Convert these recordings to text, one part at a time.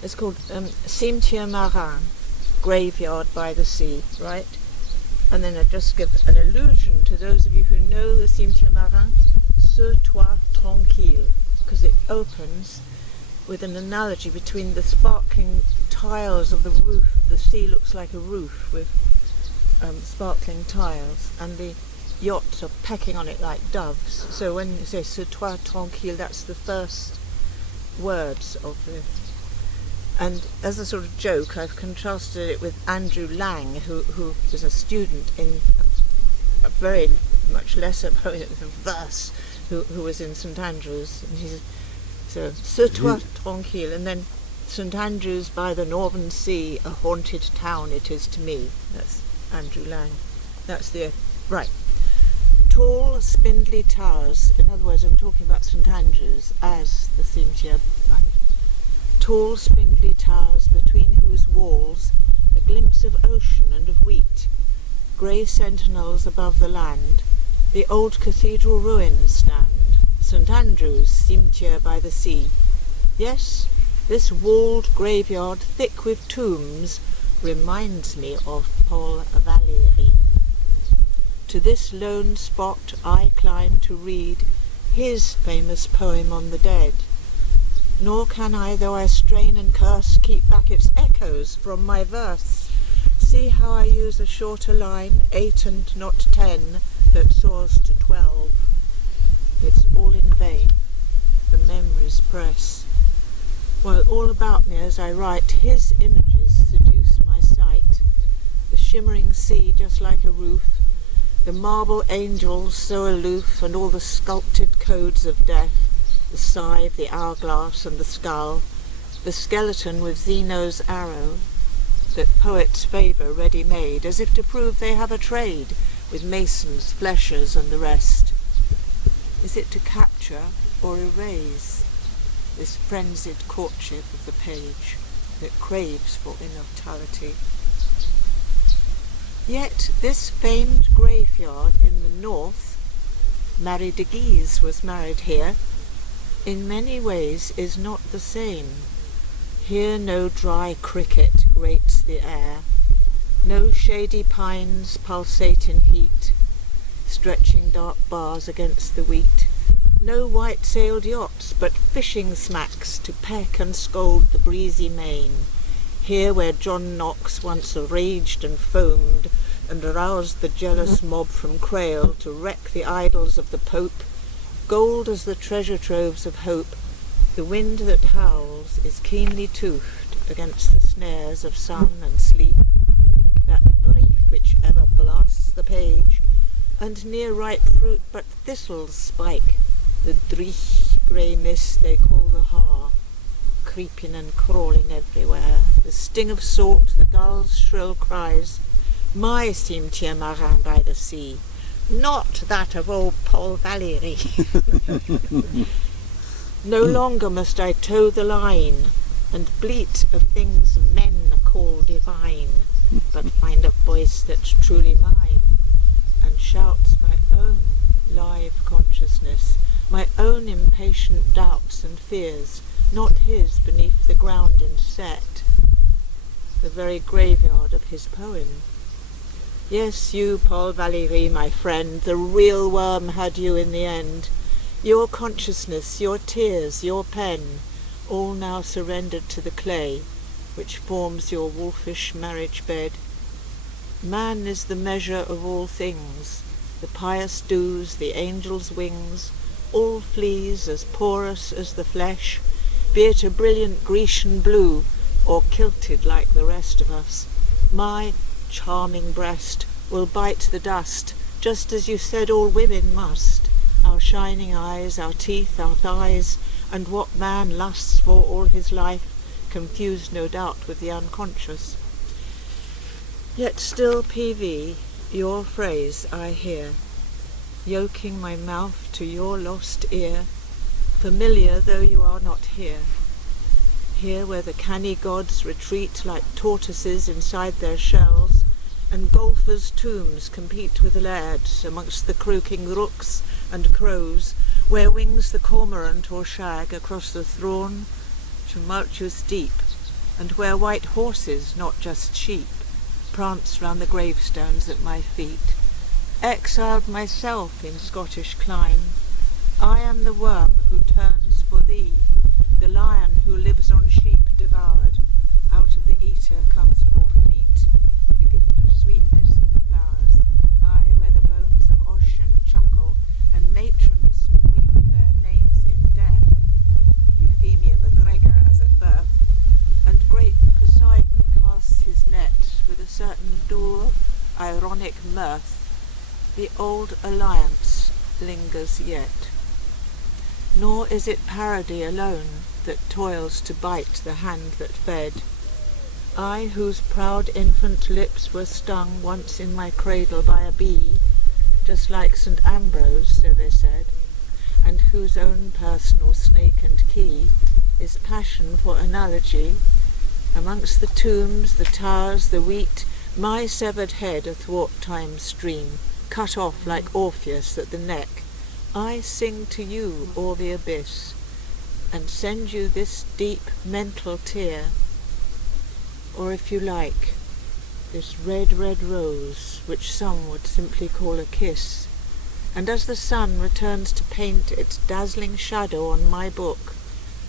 It's called Cimetière Marin, graveyard by the sea, right? And then I just give an allusion to those of you who know the Cimetière Marin, ce toit tranquille, because it opens with an analogy between the sparkling tiles of the roof. The sea looks like a roof with sparkling tiles, and the yachts are pecking on it like doves. So when you say ce toit tranquille, that's the first words of the... And as a sort of joke, I've contrasted it with Andrew Lang, who was a student in a very much lesser verse, who was in St Andrews. And he said, so, ce toit tranquille, and then St Andrews by the Northern Sea, a haunted town it is to me. That's Andrew Lang. That's the... Right. Tall, spindly towers. In other words, I'm talking about St Andrews as the cimetière. Tall, spindly towers, between whose walls a glimpse of ocean and of wheat, grey sentinels above the land, the old cathedral ruins stand, St Andrews, cimetière by the sea. Yes, this walled graveyard, thick with tombs, reminds me of Paul Valéry. To this lone spot I climb to read his famous poem on the dead. Nor can I, though I strain and curse, keep back its echoes from my verse. See how I use a shorter line, 8 and not 10, that soars to 12. It's all in vain, the memories press. While all about me as I write, his images seduce my sight. The shimmering sea just like a roof, the marble angels so aloof, and all the sculpted codes of death, the scythe, the hourglass and the skull, the skeleton with Zeno's arrow, that poets favour ready-made, as if to prove they have a trade with masons, fleshers and the rest. Is it to capture or erase this frenzied courtship of the page that craves for immortality? Yet this famed graveyard in the north, Marie de Guise was married here, in many ways is not the same. Here no dry cricket grates the air, no shady pines pulsate in heat, stretching dark bars against the wheat, no white-sailed yachts, but fishing smacks to peck and scold the breezy main. Here where John Knox once raged and foamed, and roused the jealous mob from Crail to wreck the idols of the Pope, gold as the treasure troves of hope, the wind that howls is keenly toothed against the snares of sun and sleep, that brief which ever blasts the page, and near ripe fruit but thistles spike, the dreich grey mist they call the haar, creeping and crawling everywhere, the sting of salt, the gull's shrill cries, my cimetière marin by the sea, not that of old Paul Valéry. No longer must I toe the line, and bleat of things men call divine, but find a voice that's truly mine, and shouts my own live consciousness, my own impatient doubts and fears, not his beneath the ground inset, the very graveyard of his poem. Yes, you, Paul Valéry, my friend, the real worm had you in the end. Your consciousness, your tears, your pen, all now surrendered to the clay, which forms your wolfish marriage bed. Man is the measure of all things, the pious dews, the angel's wings, all fleas as porous as the flesh, be it a brilliant Grecian blue, or kilted like the rest of us. My charming breast will bite the dust, just as you said all women must. Our shining eyes, our teeth, our thighs, and what man lusts for all his life, confused no doubt with the unconscious. Yet still, PV, your phrase I hear, yoking my mouth to your lost ear, familiar though you are not here. Here where the canny gods retreat like tortoises inside their shells, and golfers' tombs compete with lairds amongst the croaking rooks and crows, where wings the cormorant or shag across the thrawn, tumultuous deep, and where white horses, not just sheep, prance round the gravestones at my feet. Exiled myself in Scottish clime, I am the worm who turns for thee, the lion who lives on sheep devoured. Out of the eater comes forth meat, the gift of sweetness and flowers. I, where the bones of Ossian chuckle, and matrons reap their names in death, Euphemia MacGregor as at birth, and great Poseidon casts his net with a certain dual, ironic mirth. The old alliance lingers yet. Nor is it parody alone that toils to bite the hand that fed. I, whose proud infant lips were stung once in my cradle by a bee, just like St. Ambrose, so they said, and whose own personal snake and key is passion for analogy, amongst the tombs, the towers, the wheat, my severed head athwart time's stream, cut off like Orpheus at the neck, I sing to you o'er the abyss, and send you this deep mental tear, or if you like, this red, red rose, which some would simply call a kiss, and as the sun returns to paint its dazzling shadow on my book,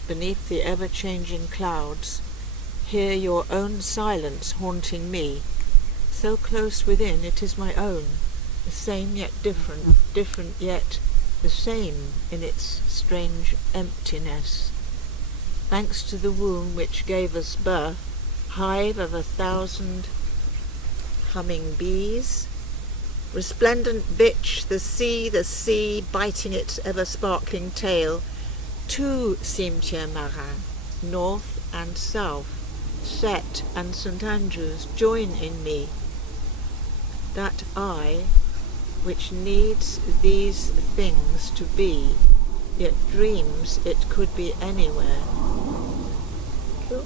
beneath the ever-changing clouds, hear your own silence haunting me, so close within it is my own, the same yet different, different yet the same in its strange emptiness. Thanks to the womb which gave us birth, hive of 1,000 humming bees, resplendent bitch, the sea, biting its ever-sparkling tail, two cimetières marins, north and south, Set and St. Andrews, join in me. That I, which needs these things to be, yet dreams it could be anywhere. Cool.